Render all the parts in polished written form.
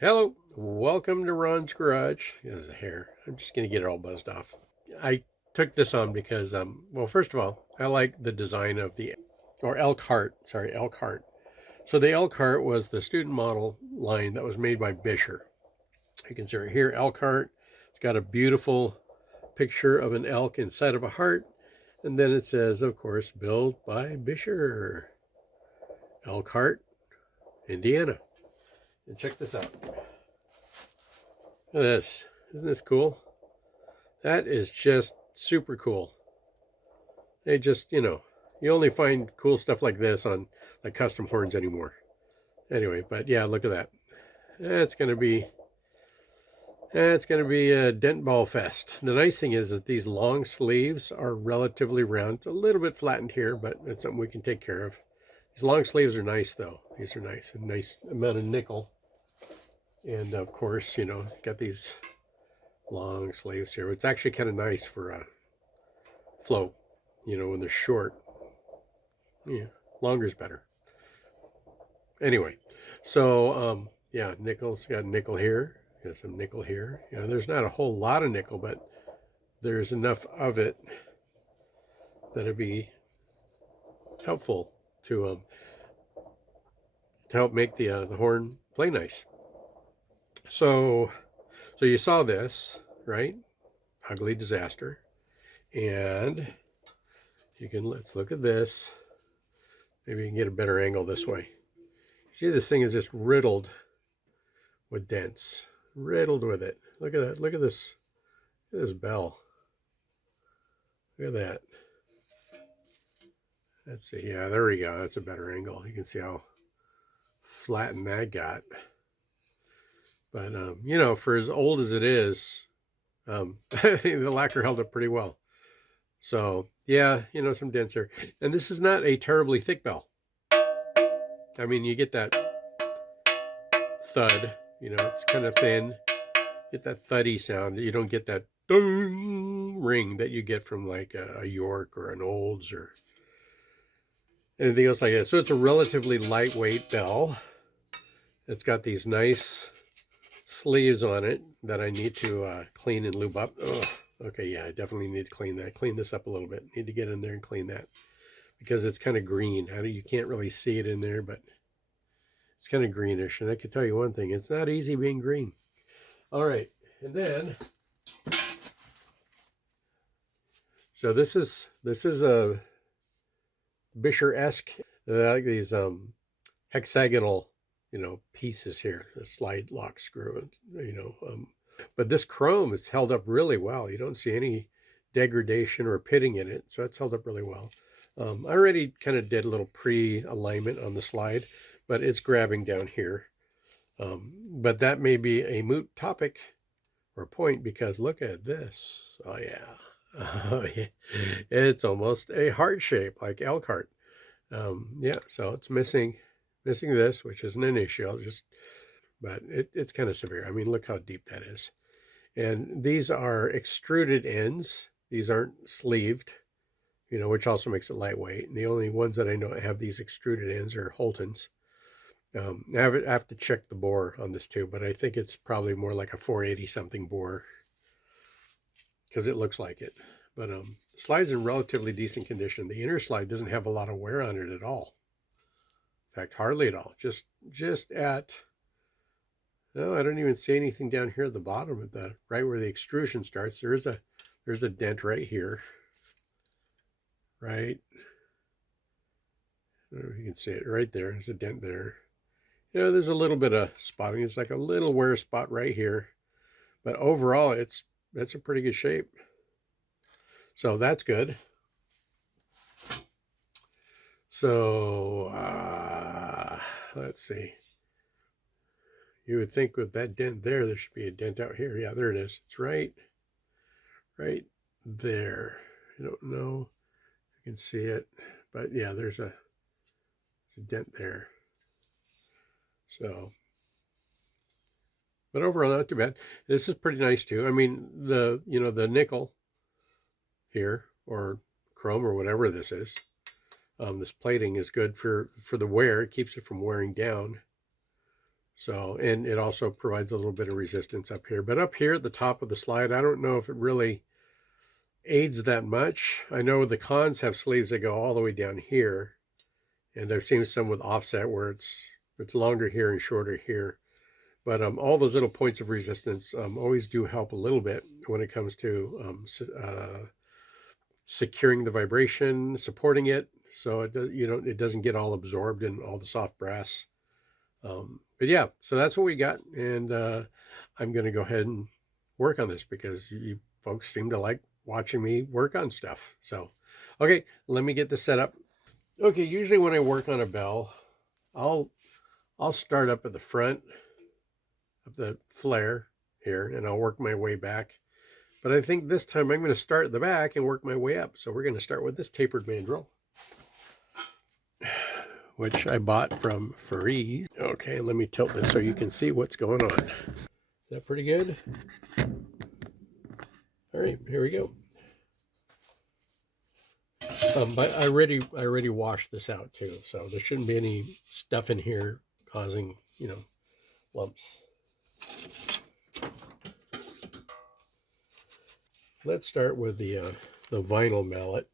Hello, welcome to Ron's Garage. There's a hair. I'm just going to get it all buzzed off. I took this on because, well, first of all, I like the design of Elkhart. Sorry, Elkhart. So the Elkhart was the student model line that was made by Buescher. You can see right here, Elkhart. It's got a beautiful picture of an elk inside of a heart. And then it says, of course, built by Buescher, Elkhart, Indiana. And check this out. Look at this. Isn't this cool? That is just super cool. They just, you only find cool stuff like this on like custom horns anymore. Anyway, but yeah, look at that. It's gonna be a dent ball fest. The nice thing is that these long sleeves are relatively round. It's a little bit flattened here, but it's something we can take care of. These long sleeves are nice though. These are nice. A nice amount of nickel. And of course, got these long sleeves here. It's actually kind of nice for flow, when they're short. Yeah, longer is better. Anyway, so yeah, nickel's got nickel here. Got some nickel here. There's not a whole lot of nickel, but there's enough of it that it'd be helpful to help make the horn play nice. So you saw this, right? Ugly disaster. And let's look at this. Maybe you can get a better angle this way. See, this thing is just riddled with dents. Riddled with it. Look at that. Look at this. Look at this bell. Look at that. Let's see. Yeah, there we go. That's a better angle. You can see how flattened that got. But, for as old as it is, the lacquer held up pretty well. So, yeah, some dents there. And this is not a terribly thick bell. I mean, you get that thud, it's kind of thin. Get that thuddy sound. You don't get that ding ring that you get from like a York or an Olds or anything else like that. So it's a relatively lightweight bell. It's got these nice sleeves on it that I need to clean and lube up. Ugh. Okay, yeah, I definitely need to clean that. Clean this up a little bit. Need to get in there and clean that because it's kind of green. You can't really see it in there, but it's kind of greenish. And I can tell you one thing, it's not easy being green. All right, and then, so this is a Buescher-esque, like these hexagonal, pieces here, the slide lock screw, but this chrome is held up really well. You don't see any degradation or pitting in it, so it's held up really well. I already kind of did a little pre-alignment on the slide, but it's grabbing down here. But that may be a moot topic or point because look at this. Oh yeah. Oh, yeah. It's almost a heart shape like Elkhart. Yeah, so it's missing this, which isn't an issue. But it's kind of severe. I mean, look how deep that is. And these are extruded ends. These aren't sleeved, which also makes it lightweight. And the only ones that I know have these extruded ends are Holtons. I have to check the bore on this too, but I think it's probably more like a 480 something bore because it looks like it. But the slide's in relatively decent condition. The inner slide doesn't have a lot of wear on it at all. In fact, hardly at all. Just at, no, I don't even see anything down here at the bottom at the right where the extrusion starts. There's a dent right here. Right. I don't know if you can see it right there. There's a dent there. There's a little bit of spotting. It's like a little wear spot right here. But overall, that's a pretty good shape. So that's good. So let's see. You would think with that dent there should be a dent out here. Yeah, there it is. It's right there. I don't know if you can see it, but yeah, there's a dent there. So, but overall, not too bad. This is pretty nice too. I mean, the nickel here or chrome or whatever this is. This plating is good for the wear. It keeps it from wearing down. So, and it also provides a little bit of resistance up here. But up here at the top of the slide, I don't know if it really aids that much. I know the cons have sleeves that go all the way down here, and I've seen some with offset where it's longer here and shorter here. But all those little points of resistance always do help a little bit when it comes to securing the vibration, supporting it, so it does, it doesn't get all absorbed in all the soft brass. But yeah, so that's what we got, and I'm going to go ahead and work on this because you folks seem to like watching me work on stuff. So, okay, let me get this set up. Okay, usually when I work on a bell, I'll start up at the front of the flare here, and I'll work my way back. But I think this time I'm going to start at the back and work my way up. So we're going to start with this tapered mandrel, which I bought from Farees. Okay, let me tilt this so you can see what's going on. Is that pretty good? All right, here we go. But I already washed this out too, so there shouldn't be any stuff in here causing, lumps. Let's start with the vinyl mallet.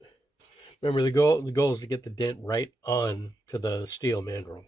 Remember, the goal is to get the dent right on to the steel mandrel.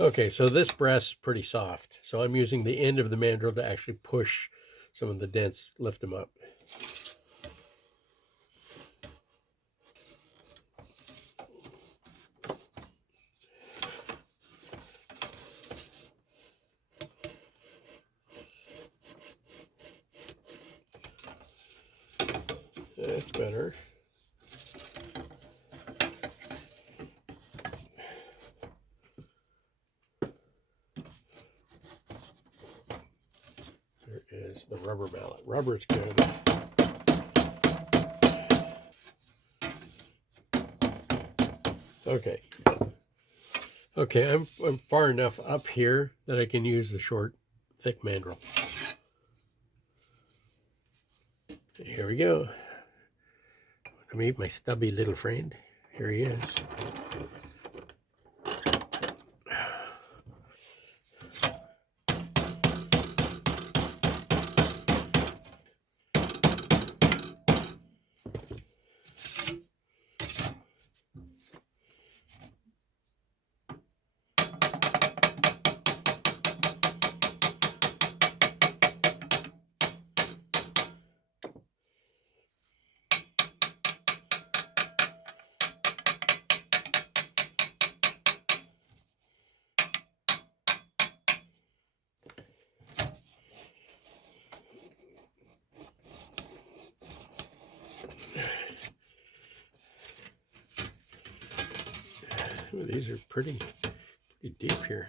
Okay, so this brass is pretty soft, so I'm using the end of the mandrel to actually push some of the dents, lift them up. That's better. There is the rubber mallet. Rubber's good. Okay. Okay, I'm far enough up here that I can use the short, thick mandrel. Here we go. Let me meet my stubby little friend. Here he is. Ooh, these are pretty deep here.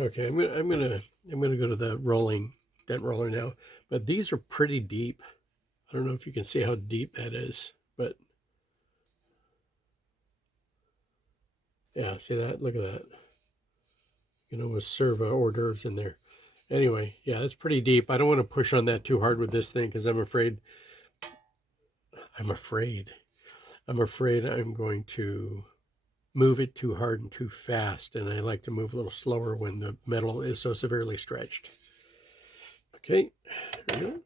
Okay, I'm gonna go to the dent roller now. But these are pretty deep. I don't know if you can see how deep that is, but yeah, see that? Look at that. You can almost serve hors d'oeuvres in there. Anyway, yeah, it's pretty deep. I don't want to push on that too hard with this thing because I'm afraid I'm going to move it too hard and too fast, and I like to move a little slower when the metal is so severely stretched. Okay, there we go.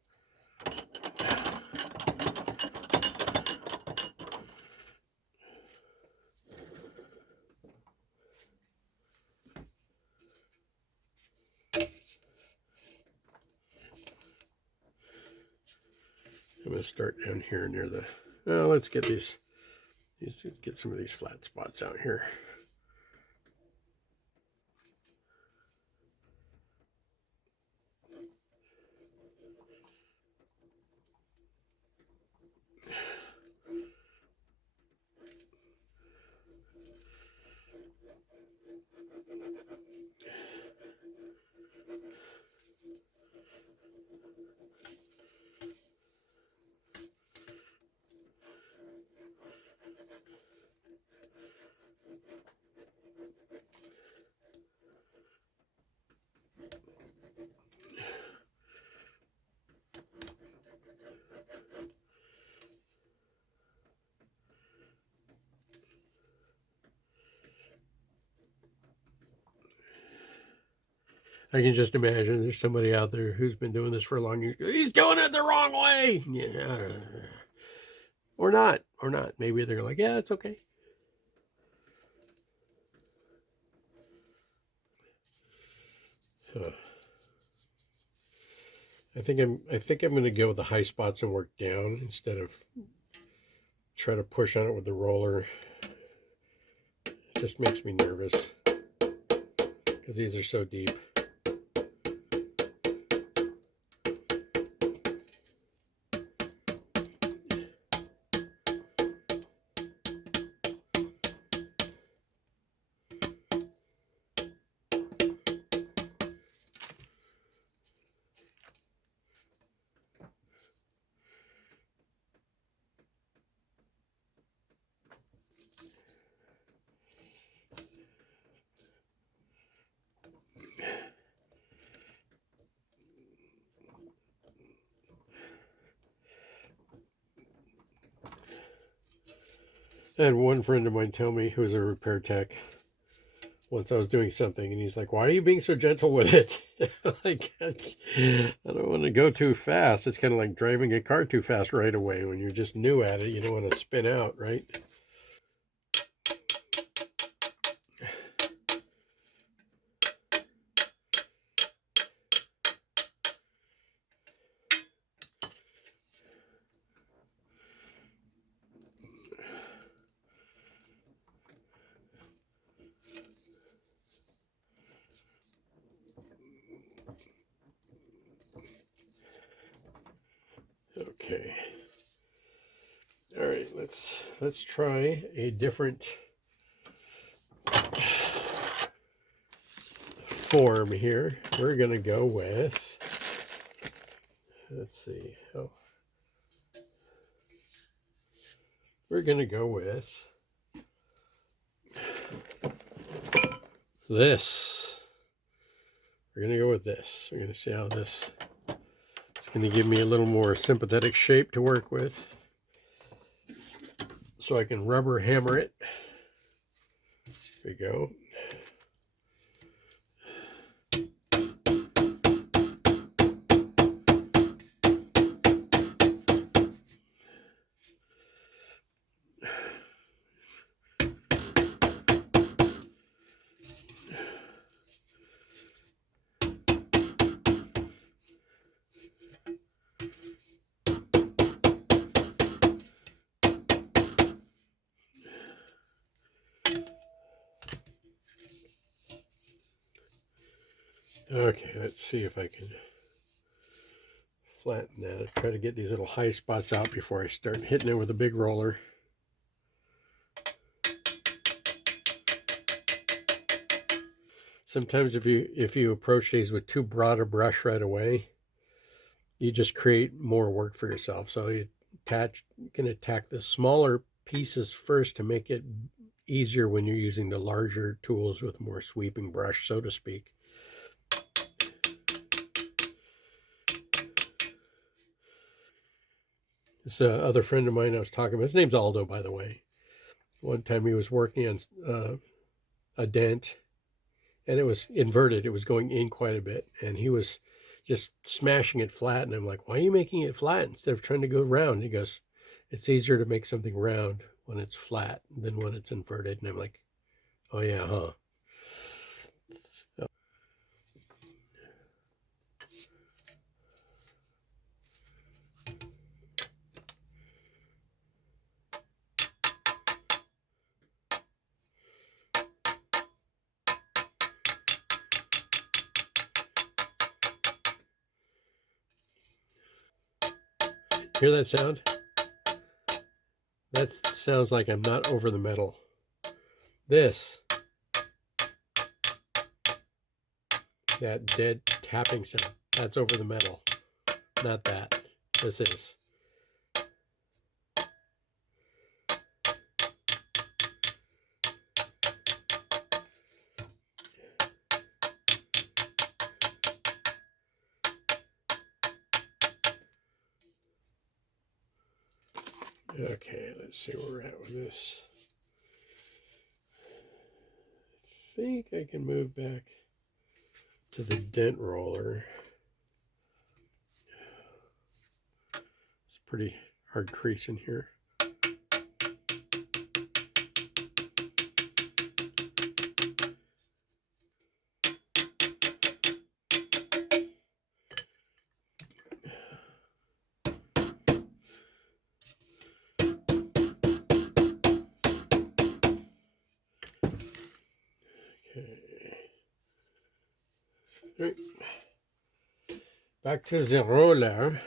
I'm going to start down here near the, well, let's get get some of these flat spots out here. I can just imagine there's somebody out there who's been doing this for a long time. He's doing it the wrong way. Yeah, or not. Maybe they're like, yeah, it's okay. I think I'm going to go with the high spots and work down instead of try to push on it with the roller. It just makes me nervous because these are so deep. I had one friend of mine tell me, who was a repair tech, once I was doing something, and he's like, "Why are you being so gentle with it?" Like, I don't want to go too fast. It's kind of like driving a car too fast right away. When you're just new at it, you don't want to spin out, right? Okay. All right, let's try a different form here. We're gonna go with, let's see, we're gonna go with this. We're gonna go with this. We're gonna see how this, it's gonna give me a little more sympathetic shape to work with, so I can rubber hammer it. There we go. Okay, let's see if I can flatten that. Try to get these little high spots out before I start hitting it with a big roller. Sometimes if you approach these with too broad a brush right away, you just create more work for yourself. So you can attack the smaller pieces first to make it easier when you're using the larger tools with more sweeping brush, so to speak. This other friend of mine I was talking about, his name's Aldo, by the way. One time he was working on a dent, and it was inverted. It was going in quite a bit, and he was just smashing it flat. And I'm like, why are you making it flat instead of trying to go round? And he goes, it's easier to make something round when it's flat than when it's inverted. And I'm like, oh yeah, huh? Hear that sound? That sounds like I'm not over the metal. This, that dead tapping sound, that's over the metal. Not that. This is. Okay, let's see where we're at with this. I think I can move back to the dent roller. It's a pretty hard crease in here. Okay. Back to the roller.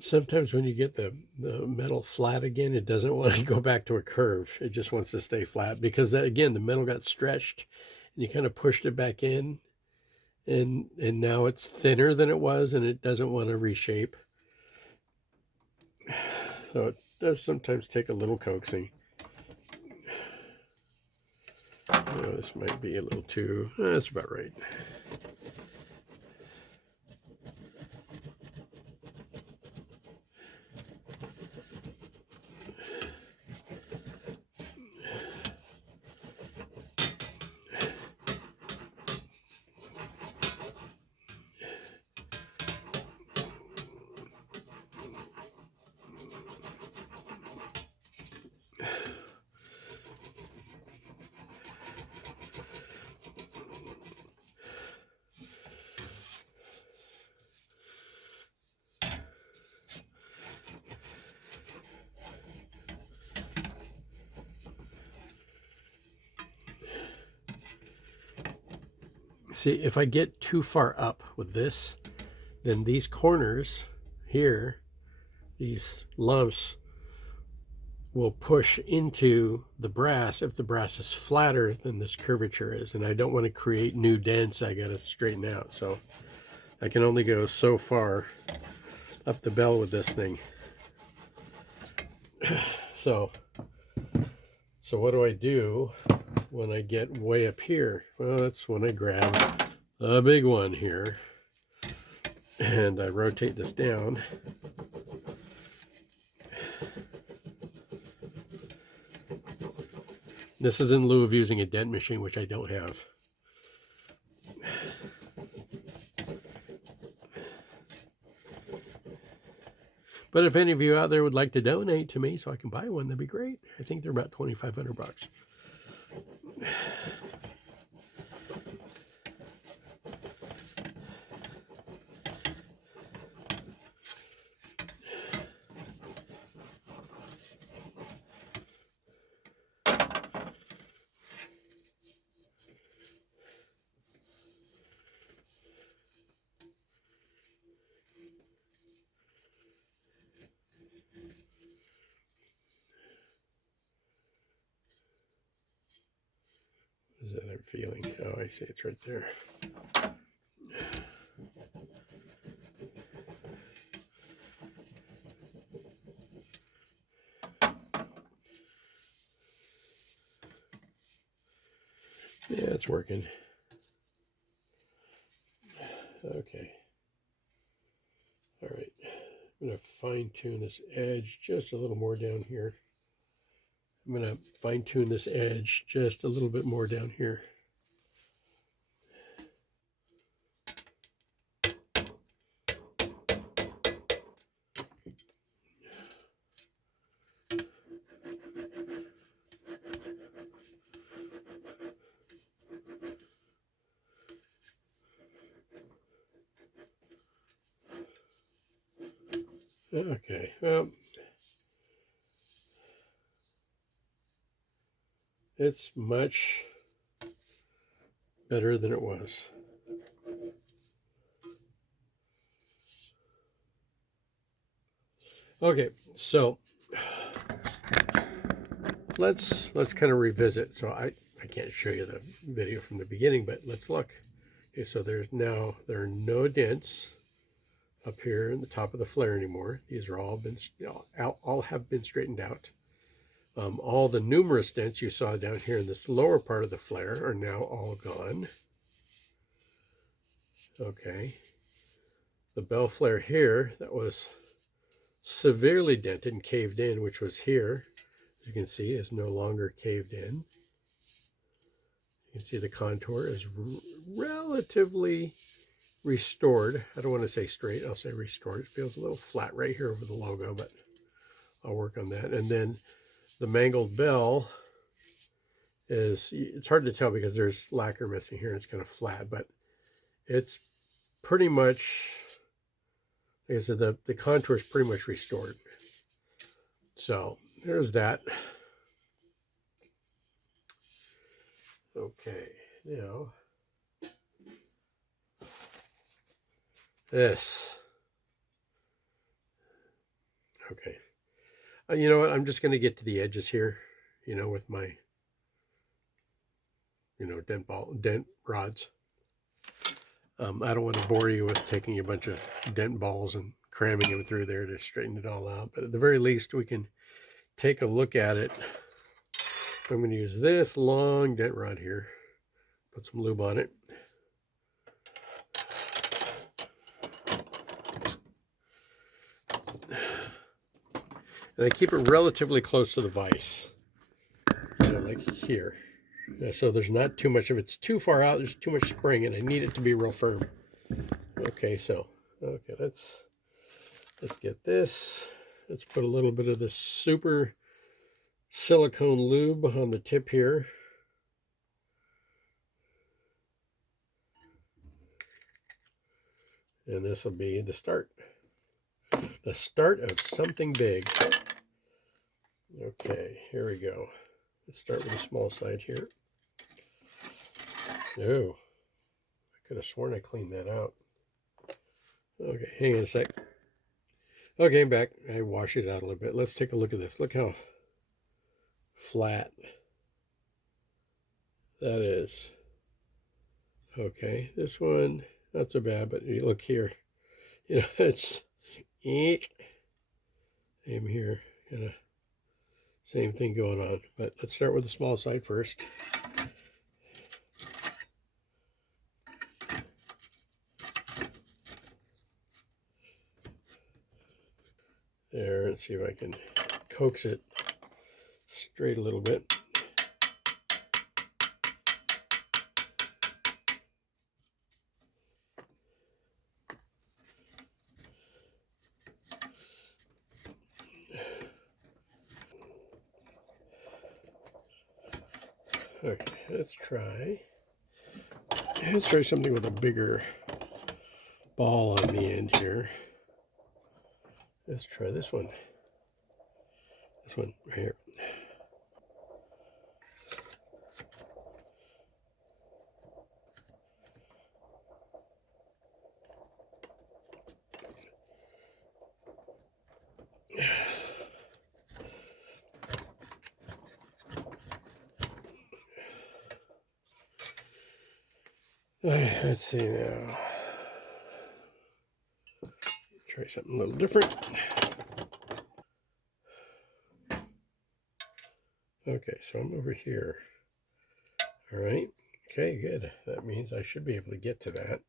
Sometimes when you get the metal flat again, it doesn't want to go back to a curve. It just wants to stay flat because that, again, the metal got stretched and you kind of pushed it back in, and now it's thinner than it was and it doesn't want to reshape. So it does sometimes take a little coaxing. This might be a little too, that's about right. See, if I get too far up with this, then these corners here, these lumps, will push into the brass if the brass is flatter than this curvature is. And I don't want to create new dents I got to straighten out. So I can only go so far up the bell with this thing. So what do I do when I get way up here? Well, that's when I grab a big one here and I rotate this down. This is in lieu of using a dent machine, which I don't have. But if any of you out there would like to donate to me so I can buy one, that'd be great. I think they're about $2,500. feeling. Oh, I see, it's right there. Yeah, it's working. Okay. All right. I'm going to fine tune this edge just a little more down here. I'm going to fine tune this edge just a little bit more down here. Okay, well, it's much better than it was. Okay, so let's kind of revisit. So I can't show you the video from the beginning, but let's look. Okay, so there are no dents up here in the top of the flare anymore. These are all have been straightened out. All the numerous dents you saw down here in this lower part of the flare are now all gone. Okay. The bell flare here that was severely dented and caved in, which was here, as you can see, is no longer caved in. You can see the contour is relatively restored. I don't want to say straight, I'll say restored. It feels a little flat right here over the logo, but I'll work on that. And then the mangled bell it's hard to tell because there's lacquer missing here and it's kind of flat, but it's pretty much, like I said, the contour is pretty much restored. So there's that. Okay, now this. Okay. You know what? I'm just going to get to the edges here, with my, dent rods. I don't want to bore you with taking a bunch of dent balls and cramming them through there to straighten it all out. But at the very least, we can take a look at it. I'm going to use this long dent rod here. Put some lube on it. And I keep it relatively close to the vise, like here. So there's not too much of it's too far out. There's too much spring, and I need it to be real firm. Okay, let's get this. Let's put a little bit of this super silicone lube on the tip here. And this will be the start of something big. Okay, here we go. Let's start with the small side here. Oh, I could have sworn I cleaned that out. Okay, hang on a sec. Okay, I'm back. I wash these out a little bit. Let's take a look at this. Look how flat that is. Okay, this one, not so bad, but you look here. It's eek. Same here, kind of same thing going on. But let's start with the small side first. There, let's see if I can coax it straight a little bit. Okay, let's try something with a bigger ball on the end here. Let's try this one. This one right here. All right, let's see now. Try something a little different. Okay, so I'm over here. All right. Okay, good. That means I should be able to get to that.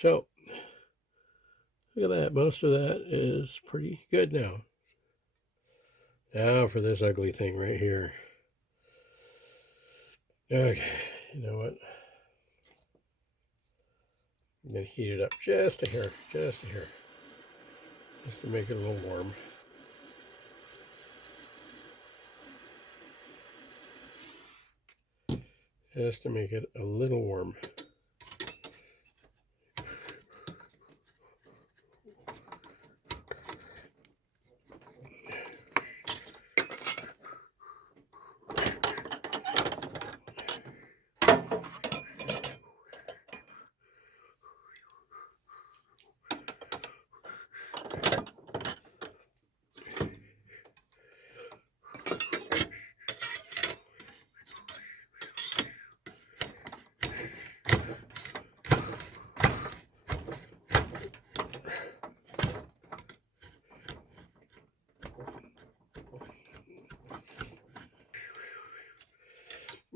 So look at that. Most of that is pretty good now. Now for this ugly thing right here. Okay, you know what? I'm going to heat it up just a hair, just to make it a little warm. Just to make it a little warm.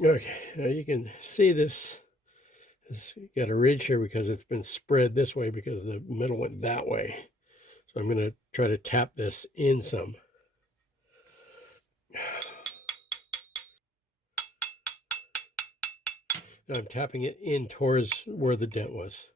Okay, now you can see this. It's got a ridge here because it's been spread this way because the metal went that way. So I'm going to try to tap this in some. Now I'm tapping it in towards where the dent was.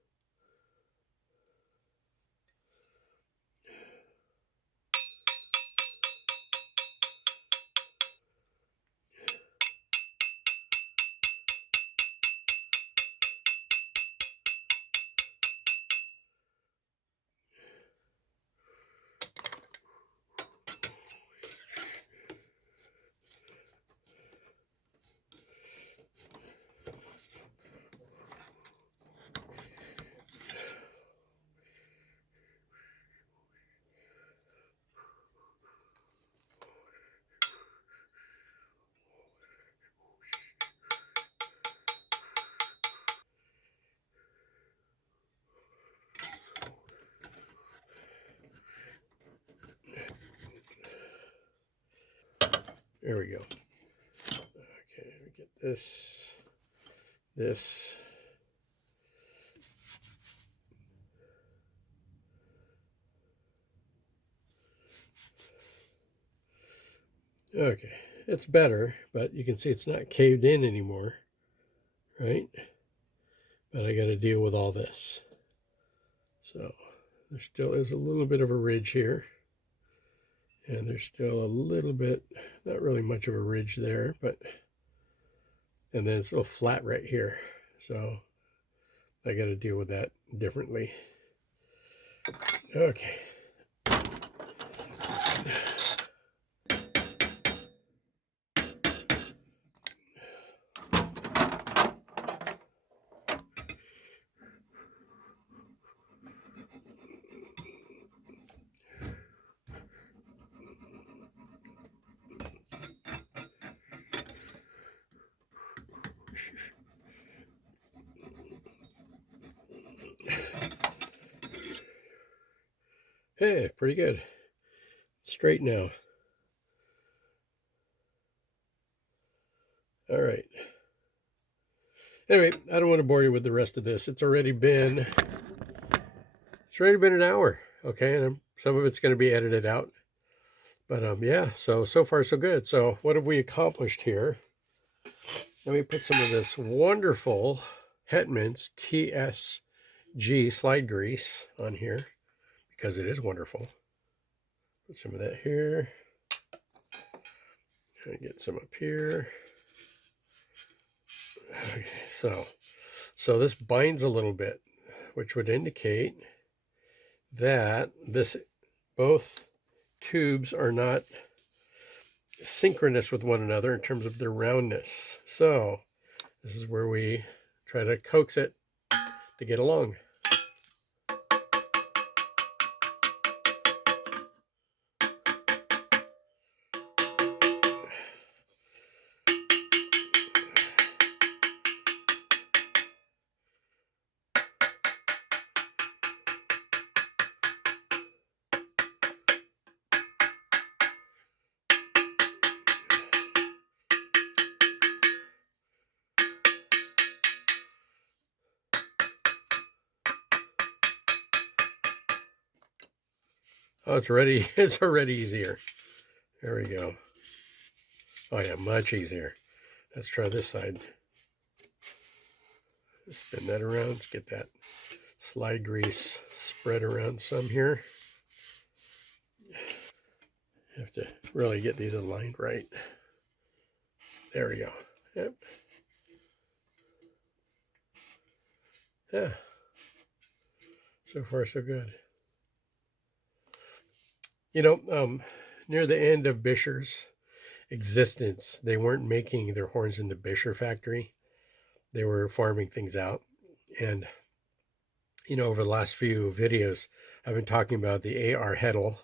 There we go. Okay, we get this. Okay, it's better, but you can see it's not caved in anymore, right? But I got to deal with all this. So there still is a little bit of a ridge here. And there's still a little bit, not really much of a ridge there, but, and then it's a little flat right here. So I got to deal with that differently. Okay. Hey, pretty good. Straight now. All right. Anyway, I don't want to bore you with the rest of this. It's already been an hour. Okay, and some of it's going to be edited out. But yeah, so far so good. So what have we accomplished here? Let me put some of this wonderful Hetman's TSG slide grease on here because it is wonderful. Put some of that here. Get some up here. Okay, so this binds a little bit, which would indicate that both tubes are not synchronous with one another in terms of their roundness. So this is where we try to coax it to get along. Oh, it's already easier. There we go. Oh yeah, much easier. Let's try this side. Spin that around. Let's get that slide grease spread around some here. Have to really get these aligned right. There we go. Yep. Yeah. So far, so good. You know, near the end of Buescher's existence, they weren't making their horns in the Buescher factory. They were farming things out. And, you know, over the last few videos, I've been talking about the AR Heddle,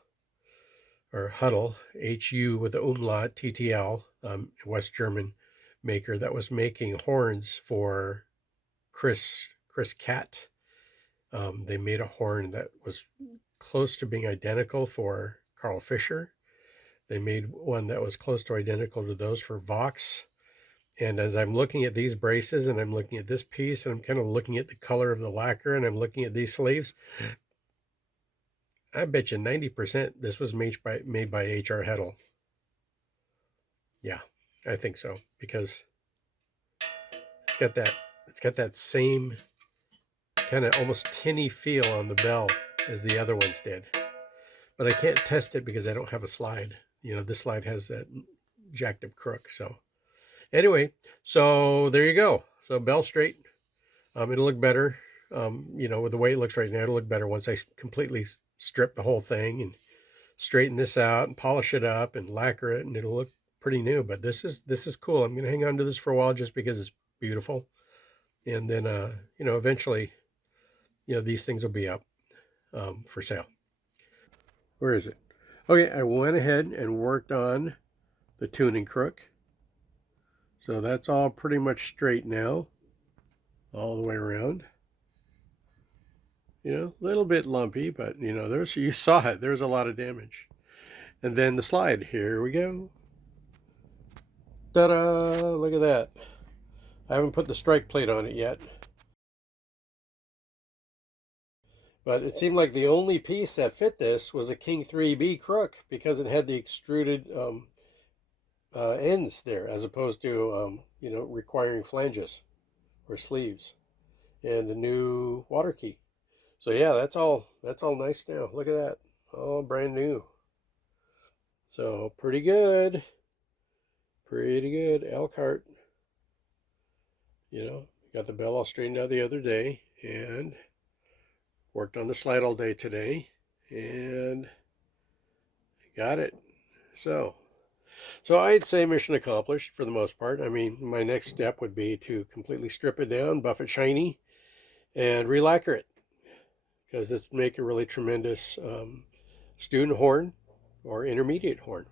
or Huddle, HU with the umlaut, TTL, West German maker that was making horns for Chris Cat. They made a horn that was close to being identical for Carl Fischer. They made one that was close to identical to those for Vox. And as I'm looking at these braces and I'm looking at this piece and I'm kind of looking at the color of the lacquer and I'm looking at these sleeves, I bet you 90% this was made by H.R. Heddle. Yeah, I think so, because it's got that same kind of almost tinny feel on the bell as the other ones did. But I can't test it because I don't have a slide. You know, this slide has that jacked up crook. So anyway, so there you go. So bell straight. It'll look better. You know, with the way it looks right now, it'll look better once I completely strip the whole thing and straighten this out and polish it up and lacquer it, and it'll look pretty new. But this is cool. I'm going to hang on to this for a while just because it's beautiful. And then, you know, eventually, you know, these things will be up for sale. Where is it? Okay, I went ahead and worked on the tuning crook. So that's all pretty much straight now, all the way around. You know, a little bit lumpy, but you know, you saw it. There's a lot of damage. And then the slide. Here we go. Ta-da! Look at that. I haven't put the strike plate on it yet. But it seemed like the only piece that fit this was a King 3B crook because it had the extruded ends there, as opposed to you know, requiring flanges or sleeves and a new water key. So yeah, that's all nice now. Look at that, all brand new. So pretty good, Elkhart. You know, got the bell all straightened out the other day and worked on the slide all day today and got it. So I'd say mission accomplished for the most part. I mean, my next step would be to completely strip it down, buff it shiny, and re-lacquer it, because this would make a really tremendous student horn or intermediate horn.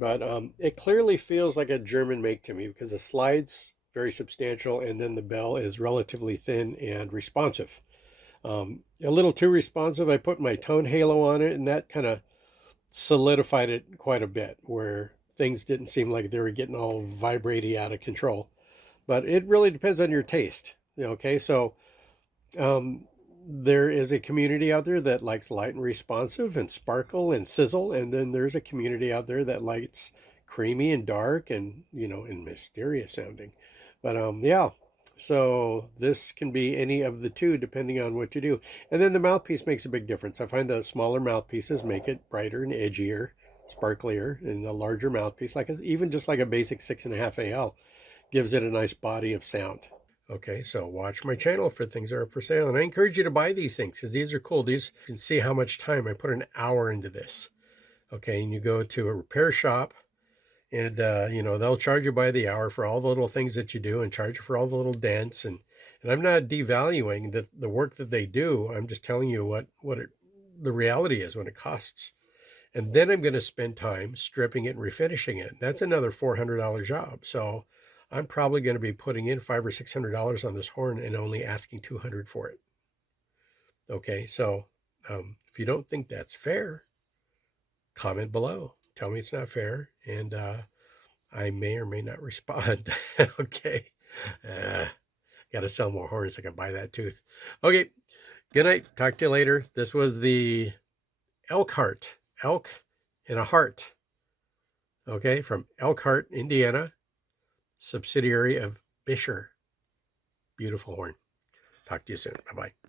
But it clearly feels like a German make to me because the slide's very substantial and then the bell is relatively thin and responsive. A little too responsive. I put my tone halo on it and that kind of solidified it quite a bit, where things didn't seem like they were getting all vibraty out of control. But it really depends on your taste. Okay, so There is a community out there that likes light and responsive and sparkle and sizzle, and then there's a community out there that likes creamy and dark and, and mysterious sounding. But yeah, so this can be any of the two depending on what you do. And then the mouthpiece makes a big difference. I find the smaller mouthpieces make it brighter and edgier, sparklier, and the larger mouthpiece, even just like a basic 6.5 AL, gives it a nice body of sound. Okay, so watch my channel for things that are for sale. And I encourage you to buy these things because these are cool. These, you can see how much time I put an hour into this. Okay, and you go to a repair shop and, they'll charge you by the hour for all the little things that you do and charge you for all the little dents. And I'm not devaluing the work that they do. I'm just telling you the reality is when it costs. And then I'm going to spend time stripping it and refinishing it. That's another $400 job. So I'm probably going to be putting in $500 or $600 on this horn and only asking $200 for it. Okay, so if you don't think that's fair, comment below. Tell me it's not fair, and I may or may not respond. Okay, got to sell more horns so I can buy that tooth. Okay, good night. Talk to you later. This was the Elkhart, elk and a heart. Okay, from Elkhart, Indiana, subsidiary of Buescher. Beautiful horn. Talk to you soon. Bye-bye.